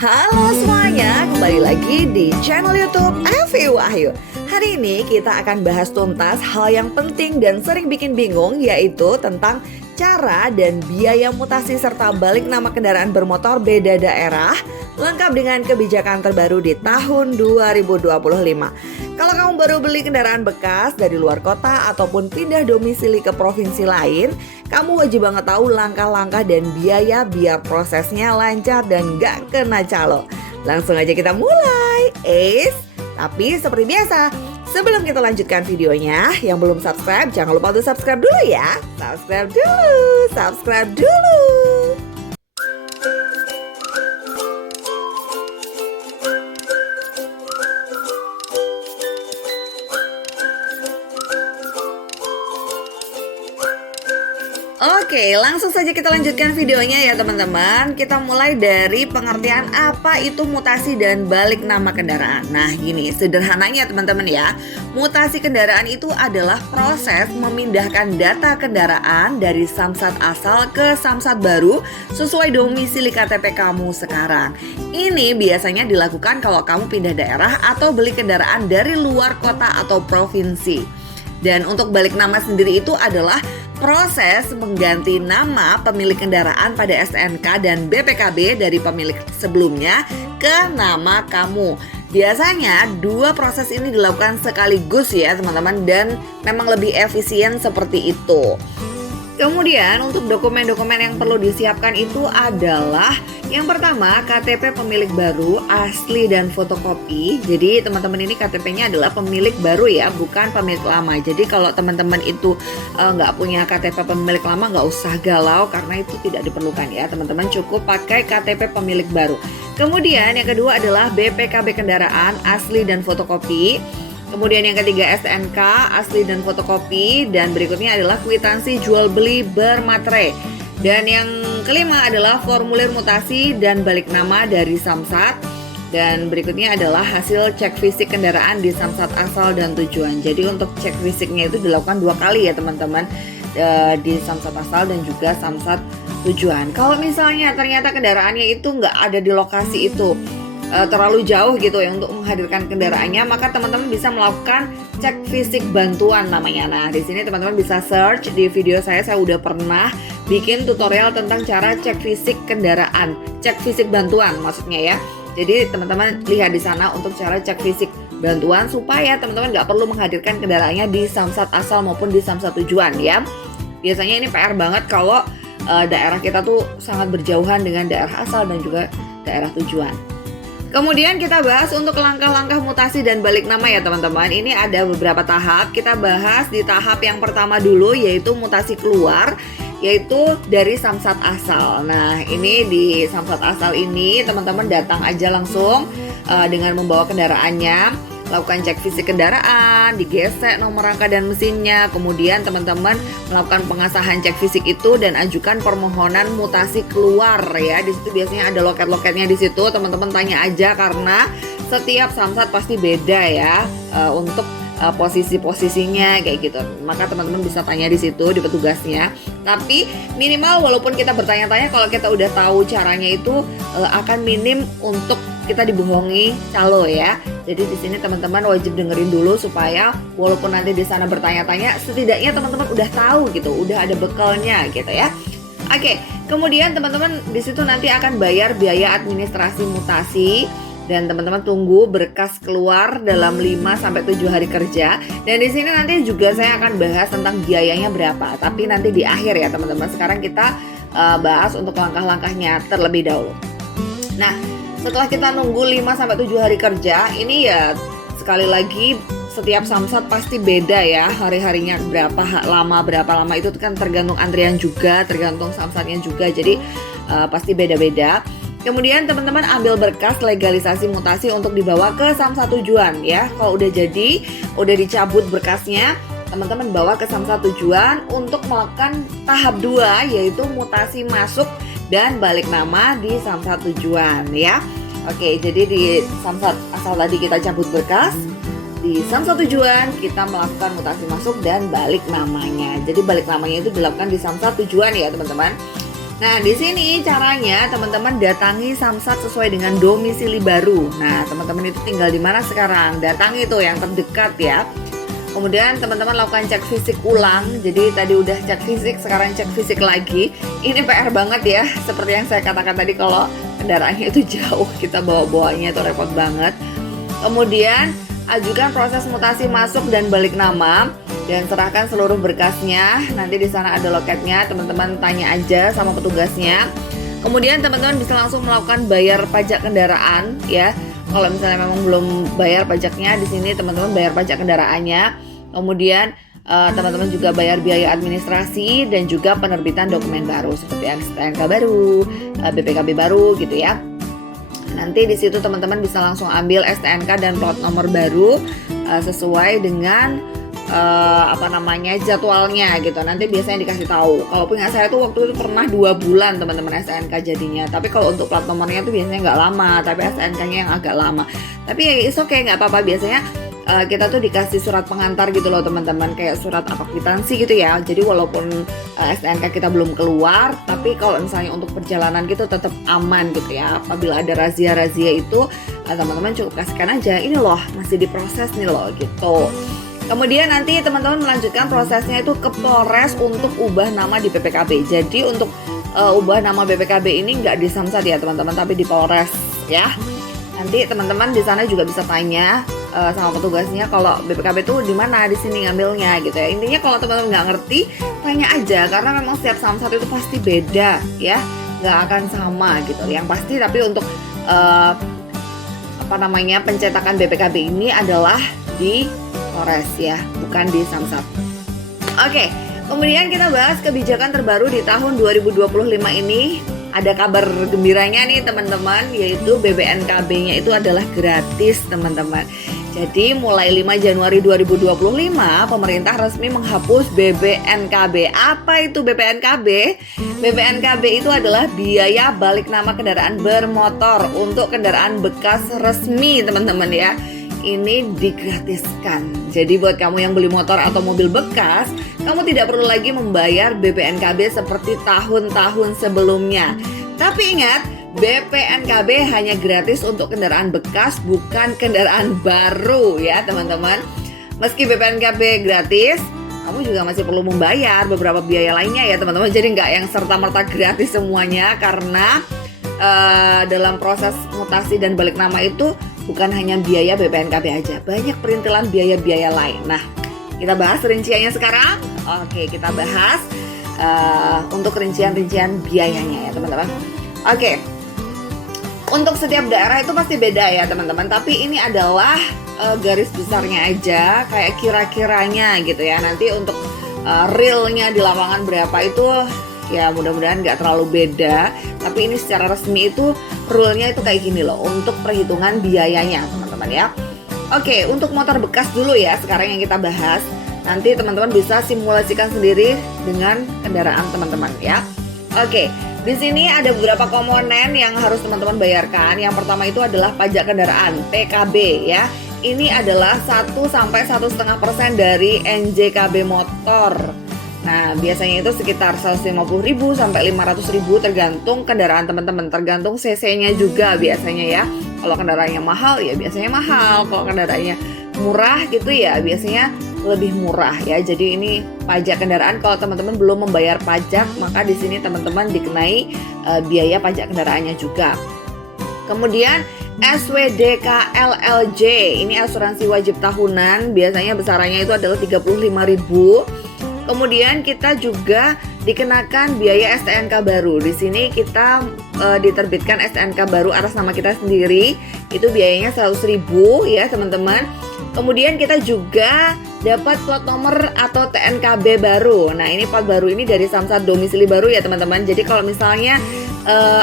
Halo semuanya, kembali lagi di channel YouTube Evi Wahyu. Hari ini kita akan bahas tuntas hal yang penting dan sering bikin bingung, yaitu tentang cara dan biaya mutasi serta balik nama kendaraan bermotor beda daerah, lengkap dengan kebijakan terbaru di tahun 2025. Kalau kamu baru beli kendaraan bekas dari luar kota ataupun pindah domisili ke provinsi lain, kamu wajib banget tahu langkah-langkah dan biaya biar prosesnya lancar dan gak kena calo. Langsung aja kita mulai. Tapi seperti biasa, sebelum kita lanjutkan videonya, yang belum subscribe jangan lupa untuk subscribe dulu ya. Subscribe dulu. Oke, langsung saja kita lanjutkan videonya ya teman-teman. Kita mulai dari pengertian apa itu mutasi dan balik nama kendaraan. Nah gini, sederhananya teman-teman ya, mutasi kendaraan itu adalah proses memindahkan data kendaraan dari samsat asal ke samsat baru sesuai domisili KTP kamu sekarang. Ini biasanya dilakukan kalau kamu pindah daerah atau beli kendaraan dari luar kota atau provinsi. Dan untuk balik nama sendiri itu adalah proses mengganti nama pemilik kendaraan pada STNK dan BPKB dari pemilik sebelumnya ke nama kamu. Biasanya dua proses ini dilakukan sekaligus ya teman-teman, dan memang lebih efisien seperti itu. Kemudian untuk dokumen-dokumen yang perlu disiapkan itu adalah yang pertama KTP pemilik baru asli dan fotokopi. Jadi teman-teman ini KTP-nya adalah pemilik baru ya, bukan pemilik lama. Jadi kalau teman-teman itu nggak punya KTP pemilik lama, nggak usah galau karena itu tidak diperlukan ya teman-teman. Cukup pakai KTP pemilik baru. Kemudian yang kedua adalah BPKB kendaraan asli dan fotokopi. Kemudian yang ketiga STNK asli dan fotokopi, dan berikutnya adalah kwitansi jual beli bermaterai. Dan yang kelima adalah formulir mutasi dan balik nama dari samsat. Dan berikutnya adalah hasil cek fisik kendaraan di samsat asal dan tujuan. Jadi untuk cek fisiknya itu dilakukan 2 kali ya teman-teman, di samsat asal dan juga samsat tujuan. Kalau misalnya ternyata kendaraannya itu nggak ada di lokasi itu, terlalu jauh gitu ya untuk menghadirkan kendaraannya, maka teman-teman bisa melakukan cek fisik bantuan namanya. Nah, di sini teman-teman bisa search di video saya udah pernah bikin tutorial tentang cara cek fisik kendaraan, cek fisik bantuan maksudnya ya. Jadi teman-teman lihat di sana untuk cara cek fisik bantuan supaya teman-teman nggak perlu menghadirkan kendaraannya di samsat asal maupun di samsat tujuan ya. Biasanya ini PR banget kalau daerah kita tuh sangat berjauhan dengan daerah asal dan juga daerah tujuan. Kemudian kita bahas untuk langkah-langkah mutasi dan balik nama ya teman-teman. Ini ada beberapa tahap. Kita bahas di tahap yang pertama dulu, yaitu mutasi keluar, yaitu dari samsat asal. Nah ini di samsat asal ini teman-teman datang aja langsung dengan membawa kendaraannya, lakukan cek fisik kendaraan, digesek nomor rangka dan mesinnya. Kemudian teman-teman melakukan pengasahan cek fisik itu dan ajukan permohonan mutasi keluar ya. Di situ biasanya ada loket-loketnya di situ. Teman-teman tanya aja karena setiap samsat pasti beda ya untuk posisi-posisinya kayak gitu. Maka teman-teman bisa tanya di situ di petugasnya. Tapi minimal walaupun kita bertanya-tanya, kalau kita udah tahu caranya itu akan minim untuk kita dibohongi calo ya. Jadi di sini teman-teman wajib dengerin dulu supaya walaupun nanti di sana bertanya-tanya, setidaknya teman-teman udah tahu gitu, udah ada bekalnya gitu ya. Oke, kemudian teman-teman di situ nanti akan bayar biaya administrasi mutasi. Dan teman-teman tunggu berkas keluar dalam 5-7 hari kerja. Dan di sini nanti juga saya akan bahas tentang biayanya berapa. Tapi nanti di akhir ya teman-teman. Sekarang kita bahas untuk langkah-langkahnya terlebih dahulu. Nah, setelah kita nunggu 5-7 hari kerja, ini ya sekali lagi setiap samsat pasti beda ya. Hari-harinya berapa lama itu kan tergantung antrian juga, tergantung samsatnya juga. Jadi pasti beda-beda. Kemudian teman-teman ambil berkas legalisasi mutasi untuk dibawa ke samsat tujuan ya. Kalau udah jadi, udah dicabut berkasnya, teman-teman bawa ke samsat tujuan untuk melakukan tahap 2, yaitu mutasi masuk dan balik nama di samsat tujuan ya. Oke, jadi di samsat asal tadi kita cabut berkas, di samsat tujuan kita melakukan mutasi masuk dan balik namanya. Jadi balik namanya itu dilakukan di samsat tujuan ya teman-teman. Nah, di sini caranya teman-teman datangi Samsat sesuai dengan domisili baru. Nah, teman-teman itu tinggal di mana sekarang? Datangi itu yang terdekat ya. Kemudian teman-teman lakukan cek fisik ulang. Jadi tadi udah cek fisik, sekarang cek fisik lagi. Ini PR banget ya. Seperti yang saya katakan tadi, kalau kendaraannya itu jauh, kita bawa-bawanya itu repot banget. Kemudian ajukan proses mutasi masuk dan balik nama dan serahkan seluruh berkasnya. Nanti di sana ada loketnya, teman-teman tanya aja sama petugasnya. Kemudian teman-teman bisa langsung melakukan bayar pajak kendaraan ya. Kalau misalnya memang belum bayar pajaknya, di sini teman-teman bayar pajak kendaraannya. Kemudian teman-teman juga bayar biaya administrasi dan juga penerbitan dokumen baru seperti STNK baru, BPKB baru gitu ya. Nanti di situ teman-teman bisa langsung ambil STNK dan plat nomor baru sesuai dengan jadwalnya gitu. Nanti biasanya dikasih tahu. Kalau punya saya tuh waktu itu pernah 2 bulan teman-teman STNK jadinya. Tapi kalau untuk plat nomornya tuh biasanya nggak lama, tapi STNK-nya yang agak lama. Tapi ya it's okay, nggak apa-apa. Biasanya kita tuh dikasih surat pengantar gitu loh teman-teman, kayak surat apa kwitansi gitu ya. Jadi walaupun STNK kita belum keluar, tapi kalau misalnya untuk perjalanan gitu tetap aman gitu ya. Apabila ada razia-razia itu teman-teman cukup kasihkan aja, ini loh masih diproses nih loh gitu. Kemudian nanti teman-teman melanjutkan prosesnya itu ke Polres untuk ubah nama di BPKB. Jadi untuk ubah nama BPKB ini nggak di Samsat ya teman-teman, tapi di Polres ya. Nanti teman-teman di sana juga bisa tanya sama petugasnya kalau BPKB itu di mana di sini ngambilnya gitu ya. Intinya kalau teman-teman nggak ngerti, tanya aja karena memang setiap Samsat itu pasti beda ya, nggak akan sama gitu. Yang pasti tapi untuk pencetakan BPKB ini adalah di Polres ya, bukan di Samsat. Oke, kemudian kita bahas kebijakan terbaru di tahun 2025 ini. Ada kabar gembiranya nih teman-teman, yaitu BBNKB-nya itu adalah gratis teman-teman. Jadi mulai 5 Januari 2025 pemerintah resmi menghapus BBNKB. Apa itu BBNKB? BBNKB itu adalah biaya balik nama kendaraan bermotor untuk kendaraan bekas resmi teman-teman ya. Ini digratiskan. Jadi buat kamu yang beli motor atau mobil bekas, kamu tidak perlu lagi membayar BPNKB seperti tahun-tahun sebelumnya. Tapi ingat, BPNKB hanya gratis untuk kendaraan bekas, bukan kendaraan baru ya teman-teman. Meski BPNKB gratis, kamu juga masih perlu membayar beberapa biaya lainnya ya teman-teman. Jadi nggak yang serta-merta gratis semuanya, karena dalam proses mutasi dan balik nama itu bukan hanya biaya BPNKB aja, banyak perintilan biaya-biaya lain. Nah, kita bahas rinciannya sekarang. Oke, kita bahas untuk rincian-rincian biayanya ya teman-teman. Oke, untuk setiap daerah itu pasti beda ya teman-teman. Tapi ini adalah garis besarnya aja, kayak kira-kiranya gitu ya. Nanti untuk realnya di lapangan berapa itu ya mudah-mudahan nggak terlalu beda. Tapi ini secara resmi itu rule-nya itu kayak gini loh untuk perhitungan biayanya teman-teman ya. Oke, untuk motor bekas dulu ya sekarang yang kita bahas. Nanti teman-teman bisa simulasikan sendiri dengan kendaraan teman-teman ya. Oke, di sini ada beberapa komponen yang harus teman-teman bayarkan. Yang pertama itu adalah pajak kendaraan PKB ya. Ini adalah 1-1,5% dari NJKB motor. Nah, biasanya itu sekitar 150.000 sampai 500.000 tergantung kendaraan teman-teman, tergantung cc-nya juga biasanya ya. Kalau kendaraannya mahal ya biasanya mahal, kalau kendaraannya murah gitu ya biasanya lebih murah ya. Jadi ini pajak kendaraan. Kalau teman-teman belum membayar pajak, maka di sini teman-teman dikenai biaya pajak kendaraannya juga. Kemudian SWDK-LLJ, ini asuransi wajib tahunan, biasanya besarannya itu adalah 35.000. Kemudian kita juga dikenakan biaya STNK baru. Di sini kita diterbitkan STNK baru atas nama kita sendiri. Itu biayanya 100.000 ya teman-teman. Kemudian kita juga dapat plat nomor atau TNKB baru. Nah, ini plat baru ini dari Samsat domisili baru ya teman-teman. Jadi kalau misalnya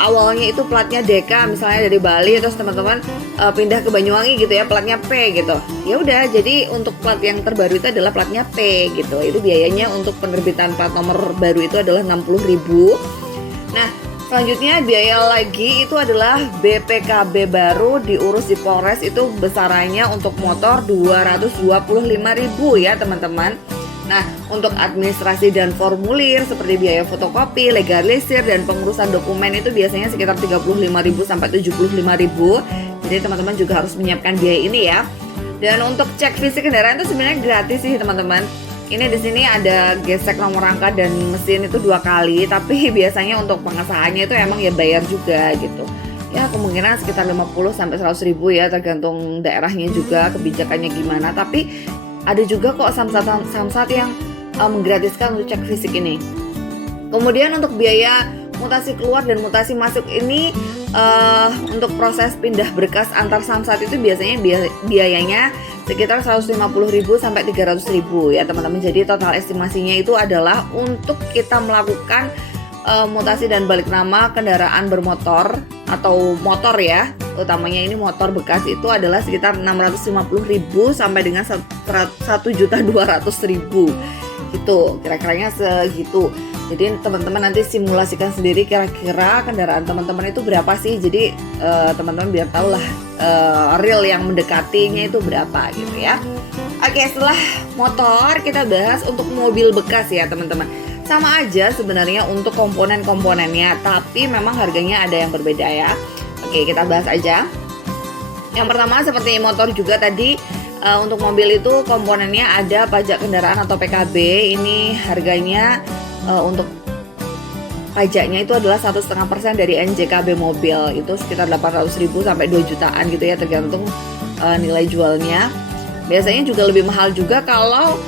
awalnya itu platnya DK misalnya dari Bali, terus teman-teman pindah ke Banyuwangi gitu ya, platnya P gitu. Ya udah, jadi untuk plat yang terbaru itu adalah platnya P gitu. Itu biayanya untuk penerbitan plat nomor baru itu adalah 60.000. Nah, selanjutnya biaya lagi itu adalah BPKB baru diurus di Polres, itu besarannya untuk motor 225.000 ya teman-teman. Nah, untuk administrasi dan formulir seperti biaya fotokopi, legalisir, dan pengurusan dokumen itu biasanya sekitar 35.000 sampai 75.000. Jadi teman-teman juga harus menyiapkan biaya ini ya. Dan untuk cek fisik kendaraan itu sebenarnya gratis sih teman-teman. Ini di sini ada gesek nomor rangka dan mesin itu 2 kali, tapi biasanya untuk pengesahannya itu emang ya bayar juga gitu. Ya kemungkinan sekitar 50 sampai 100.000 ya, tergantung daerahnya juga kebijakannya gimana. Tapi ada juga kok samsat yang menggratiskan untuk cek fisik ini. Kemudian untuk biaya mutasi keluar dan mutasi masuk ini untuk proses pindah berkas antar samsat itu biasanya biayanya sekitar 150.000 sampai 300.000 ya teman-teman. Jadi total estimasinya itu adalah untuk kita melakukan mutasi dan balik nama kendaraan bermotor atau motor ya, utamanya ini motor bekas itu adalah sekitar 650.000 sampai dengan 1.200.000 gitu, kira-kiranya segitu. Jadi teman-teman nanti simulasikan sendiri kira-kira kendaraan teman-teman itu berapa sih. Jadi teman-teman biar tahu lah real yang mendekatinya itu berapa gitu ya. Oke, setelah motor kita bahas untuk mobil bekas ya teman-teman. Sama aja sebenarnya untuk komponen-komponennya, tapi memang harganya ada yang berbeda ya. Oke, kita bahas aja. Yang pertama seperti motor juga tadi, untuk mobil itu komponennya ada pajak kendaraan atau PKB. Ini harganya untuk pajaknya itu adalah 1,5% dari NJKB mobil, itu sekitar 800.000 sampai 2 jutaan gitu ya, tergantung nilai jualnya. Biasanya juga lebih mahal juga kalau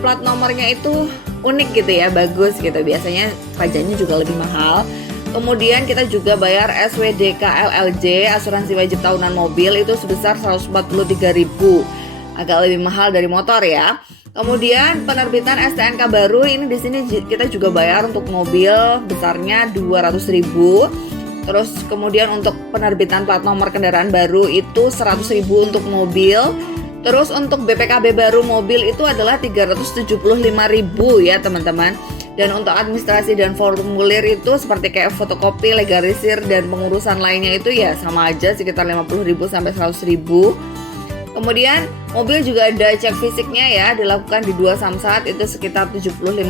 plat nomornya itu unik gitu ya, bagus gitu, biasanya pajaknya juga lebih mahal. Kemudian kita juga bayar SWDK LLJ, asuransi wajib tahunan mobil, itu sebesar 143.000, agak lebih mahal dari motor ya. Kemudian penerbitan STNK baru ini di sini kita juga bayar untuk mobil besarnya 200.000. Terus kemudian untuk penerbitan plat nomor kendaraan baru itu 100.000 untuk mobil. Terus untuk BPKB baru mobil itu adalah 375.000 ya teman-teman. Dan untuk administrasi dan formulir itu seperti kayak fotokopi, legalisir, dan pengurusan lainnya itu ya sama aja sekitar 50.000 sampai 100.000. Kemudian mobil juga ada cek fisiknya ya, dilakukan di 2 samsat itu sekitar 75.000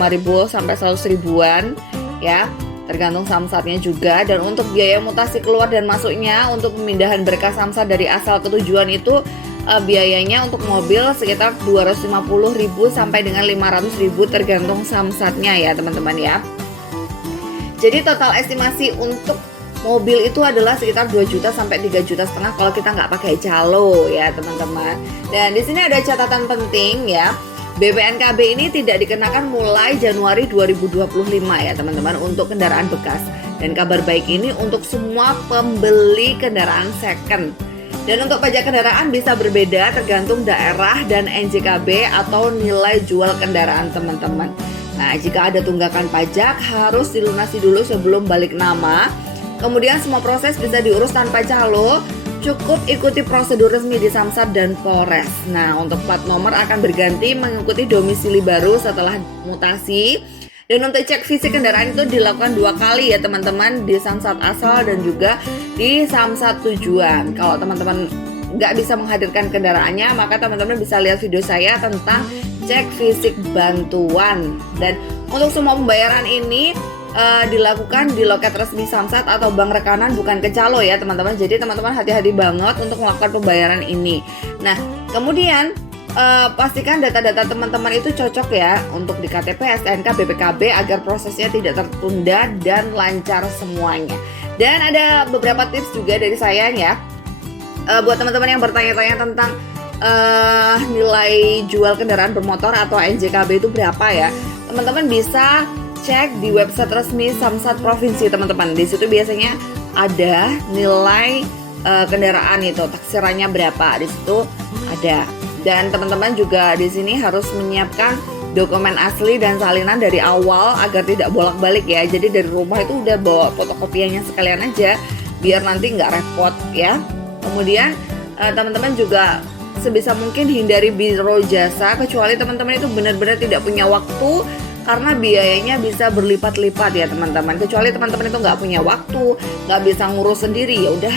sampai 100.000-an ya, tergantung samsatnya juga. Dan untuk biaya mutasi keluar dan masuknya untuk pemindahan berkas samsat dari asal ke tujuan itu biayanya untuk mobil sekitar 250.000 sampai dengan 500.000 tergantung samsatnya ya teman-teman ya. Jadi total estimasi untuk mobil itu adalah sekitar 2 juta sampai 3 juta setengah kalau kita nggak pakai calo ya teman-teman. Dan di sini ada catatan penting ya. BPNKB ini tidak dikenakan mulai Januari 2025 ya teman-teman untuk kendaraan bekas. Dan kabar baik ini untuk semua pembeli kendaraan second. Dan untuk pajak kendaraan bisa berbeda tergantung daerah dan NJKB atau nilai jual kendaraan teman-teman. Nah, jika ada tunggakan pajak harus dilunasi dulu sebelum balik nama. Kemudian semua proses bisa diurus tanpa calo, cukup ikuti prosedur resmi di Samsat dan Polres. Nah, untuk plat nomor akan berganti mengikuti domisili baru setelah mutasi. Dan untuk cek fisik kendaraan itu dilakukan 2 kali ya teman-teman, di Samsat asal dan juga di Samsat tujuan. Kalau teman-teman nggak bisa menghadirkan kendaraannya, maka teman-teman bisa lihat video saya tentang cek fisik bantuan. Dan untuk semua pembayaran ini dilakukan di loket resmi Samsat atau bank rekanan, bukan ke calo ya teman-teman. Jadi teman-teman hati-hati banget untuk melakukan pembayaran ini. Nah, kemudian pastikan data-data teman-teman itu cocok ya untuk di KTP, STNK, BPKB agar prosesnya tidak tertunda dan lancar semuanya. Dan ada beberapa tips juga dari saya ya, buat teman-teman yang bertanya-tanya tentang nilai jual kendaraan bermotor atau NJKB itu berapa ya. Teman-teman bisa cek di website resmi Samsat Provinsi teman-teman. Di situ biasanya ada nilai kendaraan itu, taksirannya berapa, di situ ada. Dan teman-teman juga di sini harus menyiapkan dokumen asli dan salinan dari awal agar tidak bolak-balik ya. Jadi dari rumah itu udah bawa fotokopiannya sekalian aja biar nanti nggak repot ya. Kemudian teman-teman juga sebisa mungkin hindari biro jasa kecuali teman-teman itu benar-benar tidak punya waktu, karena biayanya bisa berlipat-lipat ya teman-teman. Kecuali teman-teman itu nggak punya waktu, nggak bisa ngurus sendiri, ya udah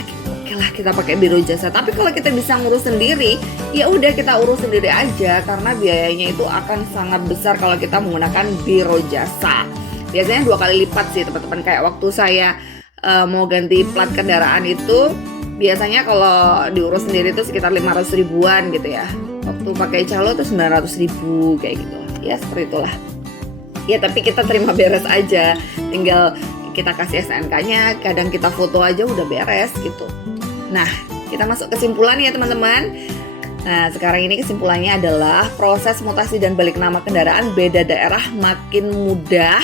oke lah kita pakai biro jasa. Tapi kalau kita bisa ngurus sendiri, ya udah kita urus sendiri aja, karena biayanya itu akan sangat besar kalau kita menggunakan biro jasa. Biasanya 2 kali lipat sih teman-teman. Kayak waktu saya mau ganti plat kendaraan itu, biasanya kalau diurus sendiri itu sekitar 500 ribuan gitu ya. Waktu pakai calo tuh 900 ribu kayak gitu. Ya seperti itulah. Ya tapi kita terima beres aja, tinggal kita kasih STNK-nya, kadang kita foto aja udah beres gitu. Nah, kita masuk kesimpulan ya teman-teman. Nah, sekarang ini kesimpulannya adalah proses mutasi dan balik nama kendaraan beda daerah makin mudah,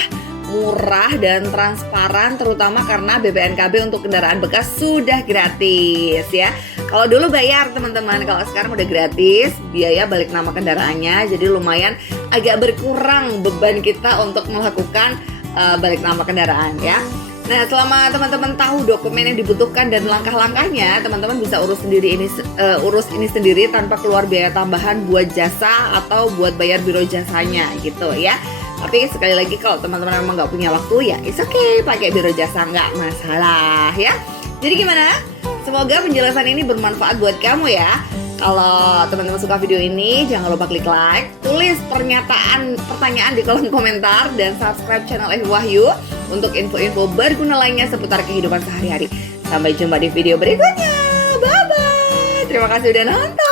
murah dan transparan, terutama karena BPNKB untuk kendaraan bekas sudah gratis ya. Kalau dulu bayar teman-teman, kalau sekarang udah gratis, biaya balik nama kendaraannya, jadi lumayan agak berkurang beban kita untuk melakukan balik nama kendaraan ya. Nah, selama teman-teman tahu dokumen yang dibutuhkan dan langkah-langkahnya, teman-teman bisa urus ini sendiri tanpa keluar biaya tambahan buat jasa atau buat bayar biro jasanya gitu ya. Tapi sekali lagi kalau teman-teman memang nggak punya waktu ya it's okay, pakai biro jasa nggak masalah ya. Jadi gimana? Semoga penjelasan ini bermanfaat buat kamu ya. Kalau teman-teman suka video ini, jangan lupa klik like, tulis pertanyaan di kolom komentar, dan subscribe channel Evi Wahyu untuk info-info berguna lainnya seputar kehidupan sehari-hari. Sampai jumpa di video berikutnya. Bye-bye. Terima kasih udah nonton.